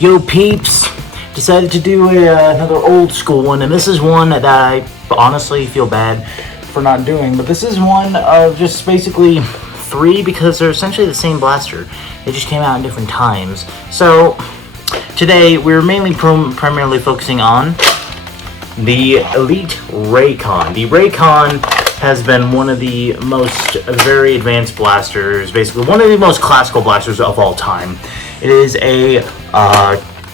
Yo peeps, decided to do another old school one, and this is one that I honestly feel bad for not doing, but this is one of just basically three because they're essentially the same blaster. They just came out in different times. So today we're mainly primarily focusing on the Elite Raycon. The Raycon has been one of the most very advanced blasters, basically one of the most classical blasters of all time. It is a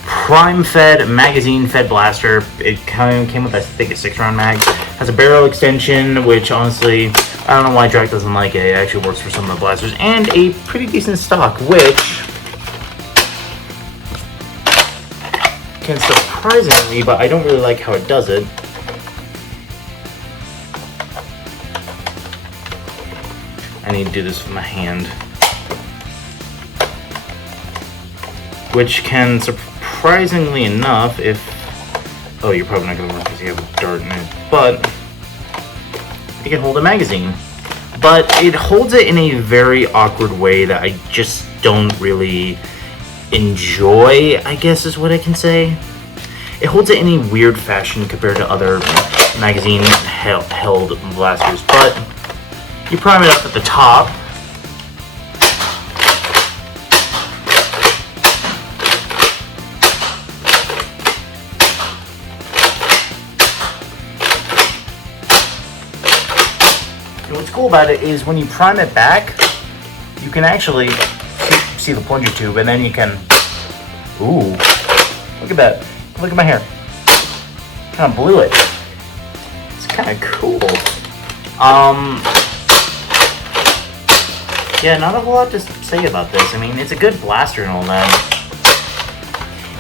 prime-fed, magazine-fed blaster. It kind of came with, I think, a 6-round mag. Has a barrel extension, which honestly, I don't know why Drake doesn't like it. It actually works for some of the blasters. And a pretty decent stock, which can surprise me, but I don't really like how it does it. I need to do this with my hand. Which can, surprisingly enough, if... Oh, you're probably not going to work because you have a dart in it. But it can hold a magazine. But it holds it in a very awkward way that I just don't really enjoy, I guess is what I can say. It holds it in a weird fashion compared to other magazine-held blasters. But you prime it up at the top. And what's cool about it is when you prime it back, you can actually see the plunger tube, and then you can... Ooh, look at that. Look at my hair. Kind of blew it. It's kind of cool. Yeah, not a whole lot to say about this. I mean, it's a good blaster and all that.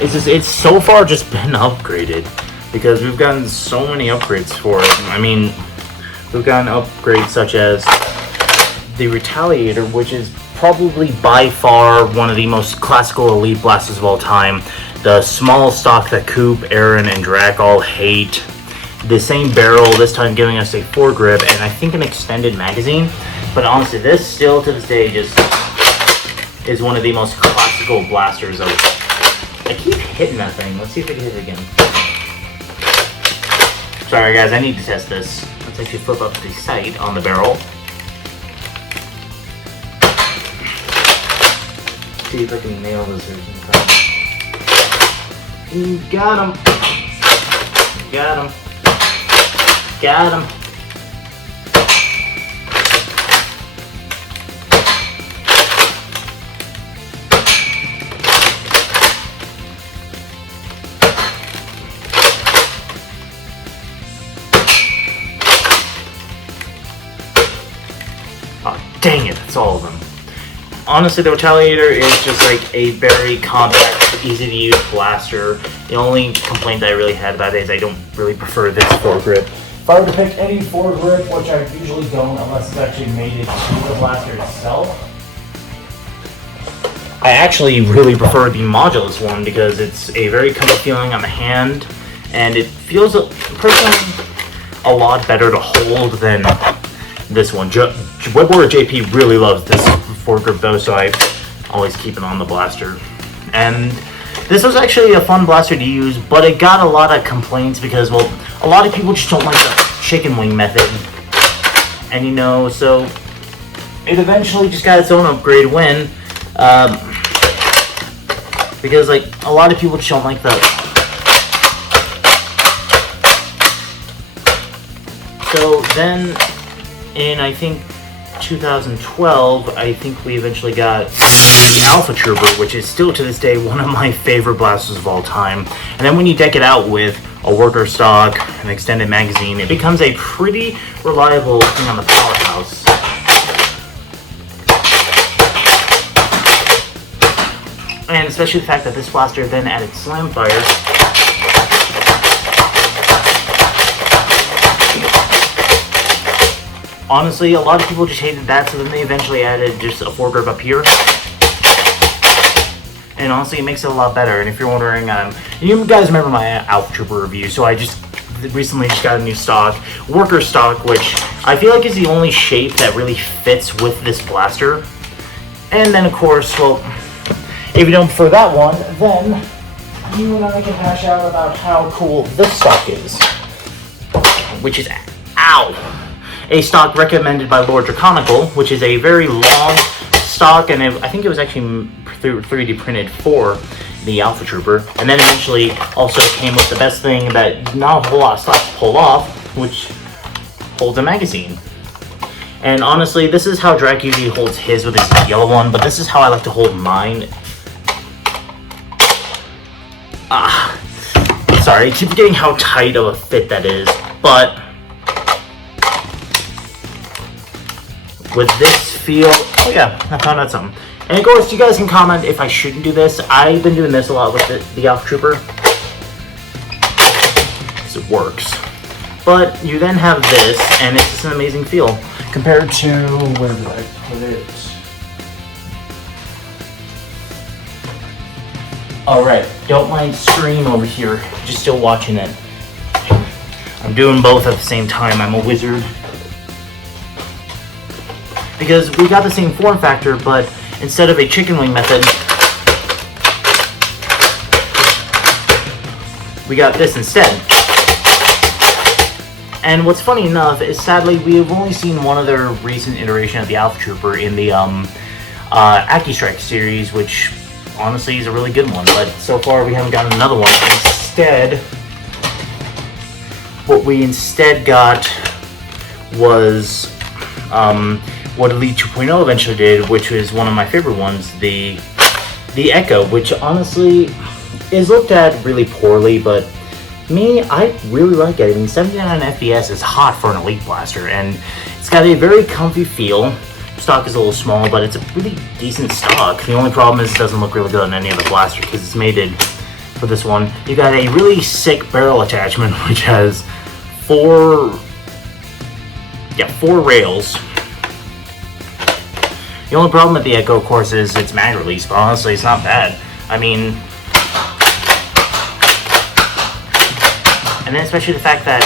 It's so far just been upgraded because we've gotten so many upgrades for it. I mean, we've gotten upgrades such as the Retaliator, which is probably by far one of the most classical elite blasters of all time. The small stock that Coop, Aaron, and Drac all hate. The same barrel, this time giving us a foregrip and I think an extended magazine. But honestly, this still to this day just is one of the most classical blasters of... I keep hitting that thing. Let's see if I can hit it again. Sorry guys, I need to test this. Let's actually flip up the sight on the barrel. See if I can nail this. Got him. Got him. Got him. Oh, dang it, that's all of them. Honestly, the Retaliator is just like a very compact, easy to use blaster. The only complaint that I really had about it is I don't really prefer this foregrip. If I were to pick any foregrip, which I usually don't unless it's actually mated to the blaster itself, I actually really prefer the modulus one because it's a very comfy feeling on the hand and it feels personally a lot better to hold than this one. Webwarrior JP really loves this foregrip though, so I always keep it on the blaster. And this was actually a fun blaster to use, but it got a lot of complaints because, well, a lot of people just don't like the chicken wing method. And you know, so it eventually just got its own upgrade when, because like a lot of people just don't like the... So then in, I think, 2012, I think we eventually got the Alpha Trooper, which is still to this day one of my favorite blasters of all time. And then when you deck it out with a worker stock, an extended magazine, it becomes a pretty reliable thing on the powerhouse. And especially the fact that this blaster then added slam fire. Honestly, a lot of people just hated that, so then they eventually added just a foregrip up here. And honestly, it makes it a lot better. And if you're wondering, you guys remember my Alpha Trooper review, so I just recently just got a new stock, worker stock, which I feel like is the only shape that really fits with this blaster. And then, of course, well, if you don't prefer that one, then you and I can hash out about how cool this stock is. Which is, a stock recommended by Lord Draconical, which is a very long stock, and I think it was actually 3D printed for the Alpha Trooper, and then eventually also came with the best thing that not a whole lot of stocks pull off, which holds a magazine. And honestly, this is how Drac usually holds his with his yellow one, but this is how I like to hold mine. Sorry, I keep forgetting how tight of a fit that is, but with this feel, oh yeah, I found out something. And of course, you guys can comment if I shouldn't do this. I've been doing this a lot with the Alpha Trooper, because it works. But you then have this, and it's just an amazing feel compared to, where did I put it? Alright, don't mind scream over here, just still watching it. I'm doing both at the same time, I'm a wizard. Because we got the same form factor, but instead of a chicken wing method, we got this instead. And what's funny enough is, sadly, we have only seen one other recent iteration of the Alpha Trooper in the ActiStrike series, which honestly is a really good one, but so far we haven't gotten another one. Instead, what we instead got was what Elite 2.0 eventually did, which was one of my favorite ones, the Echo, which honestly is looked at really poorly, but me, I really like it. I mean, 79 FPS is hot for an Elite blaster, and it's got a very comfy feel. Stock is a little small, but it's a really decent stock. The only problem is it doesn't look really good on any other blaster because it's mated for this one. You got a really sick barrel attachment, which has four rails. The only problem with the Echo, of course, is its mag release, but honestly, it's not bad. I mean, and then especially the fact that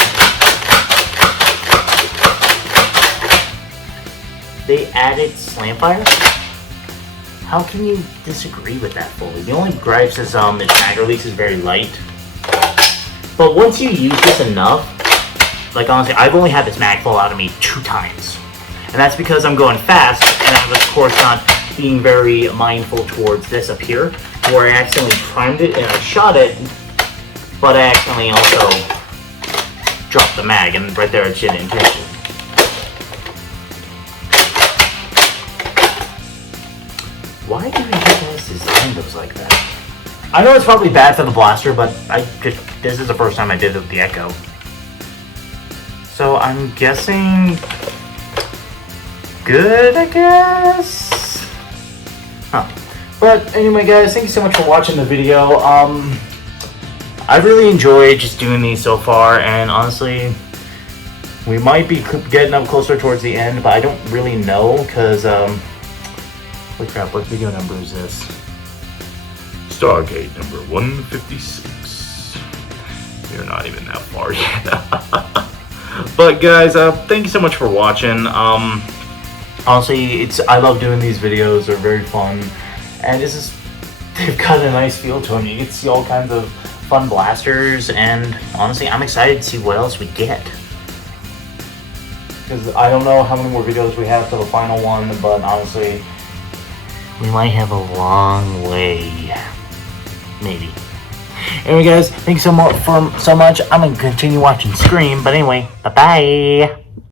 they added slam fire. How can you disagree with that fully? The only gripes is its mag release is very light. But once you use this enough, like honestly, I've only had this mag fall out of me 2 times. And that's because I'm going fast, and I'm of course not being very mindful towards this up here, where I accidentally primed it and I shot it, but I accidentally also dropped the mag, and right there it's in intention. Why do you guys design those like that? I know it's probably bad for the blaster, but this is the first time I did it with the Echo. So I'm guessing good, I guess? Huh. But anyway, guys, thank you so much for watching the video. I've really enjoyed just doing these so far, and honestly, we might be getting up closer towards the end, but I don't really know, because, holy crap, what video number is this? Stargate number 156. You're not even that far yet. But guys, thank you so much for watching. Honestly, I love doing these videos. They're very fun, and they've got a nice feel to them. You get to see all kinds of fun blasters, and honestly, I'm excited to see what else we get. Because I don't know how many more videos we have till the final one, but honestly, we might have a long way. Maybe. Anyway, guys, thank you so much. I'm gonna continue watching Scream, but anyway, bye bye.